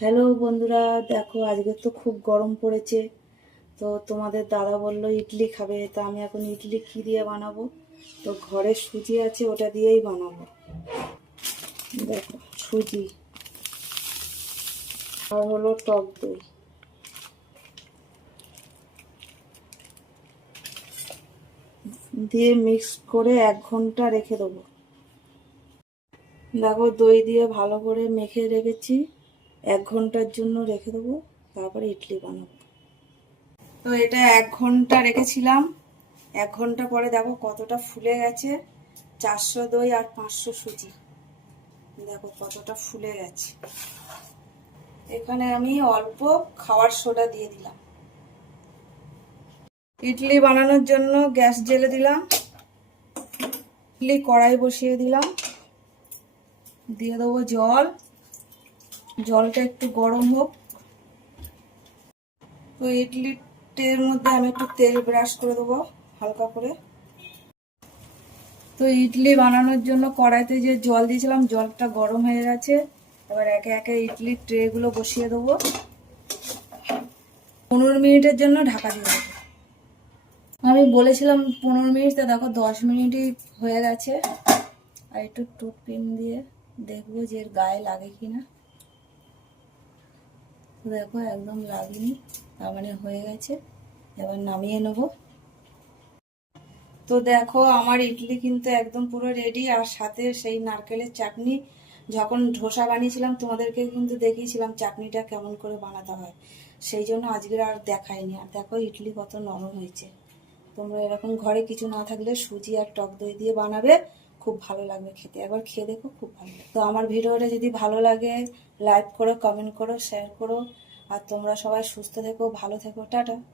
Hello বন্ধুরা, দেখো আজকে তো খুব গরম পড়েছে। তো তোমাদের দাদা বললো ইডলি খাবে, তা আমি এখন ইডলি কি দিয়ে বানাবো? তো ঘরে সুজি আছে, ওটা দিয়েই বানাবো। দেখো, সুজি আর হলো টক দই দিয়ে মিক্স করে 1 ঘন্টা রেখে দেবো। দেখো, দই দিয়ে ভালো করে মেখে রেখেছি, 1 ঘন্টার জন্য রেখে দেবো, তারপরে ইডলি বানাবো। তো এটা 1 ঘন্টা রেখেছিলাম। 1 ঘন্টা পরে দেখো কতটা ফুলে গেছে। 400 দই আর 500 সুজি, দেখো কতটা ফুলে গেছে। এখানে আমি অল্প খাওয়ার সোডা দিয়ে দিলাম। ইডলি বানানোর জন্য গ্যাস জ্বেলে দিলাম, ইডলি কড়াই বসিয়ে দিলাম, দিয়ে দেবো জল। জলটা একটু গরম হোক। তো ইডলির মধ্যে আমি একটু তেল ব্রাশ করে দেবো হালকা করে। তো ইডলি বানানোর জন্য কড়াইতে যে জল দিয়েছিলাম, জলটা গরম হয়ে গেছে। এবার একে একে ইডলির ট্রেগুলো বসিয়ে দেবো। 15 মিনিটের জন্য ঢাকা দিয়ে দেবো। আমি বলেছিলাম 15 মিনিট, তা দেখো 10 মিনিটই হয়ে গেছে। আর একটু টুথপিন দিয়ে দেখবো যে এর গায়ে লাগে কিনা। দেখো একদম লাগেনি, তার মানে হয়ে গেছে। এবার নামিয়ে নেবো। তো দেখো আমার ইডলি কিন্তু একদম পুরো রেডি, আর সাথে সেই নারকেলের চাটনি। যখন ধোসা বানিয়েছিলাম তোমাদেরকে কিন্তু দেখিয়েছিলাম চাটনিটা কেমন করে বানাতে হয়, সেই জন্য আজকের আর দেখাইনি। আর দেখো ইডলি কত নরম হয়েছে। তোমরা এরকম ঘরে কিছু না থাকলে সুজি আর টক দই দিয়ে বানাবে, খুব ভালো লাগবে খেতে। একবার খেয়ে দেখো, খুব ভালো লাগে। তো আমার ভিডিওটা যদি ভালো লাগে, লাইক করো, কমেন্ট করো, শেয়ার করো। আর তোমরা সবাই সুস্থ থেকো, ভালো থেকো, টাটা।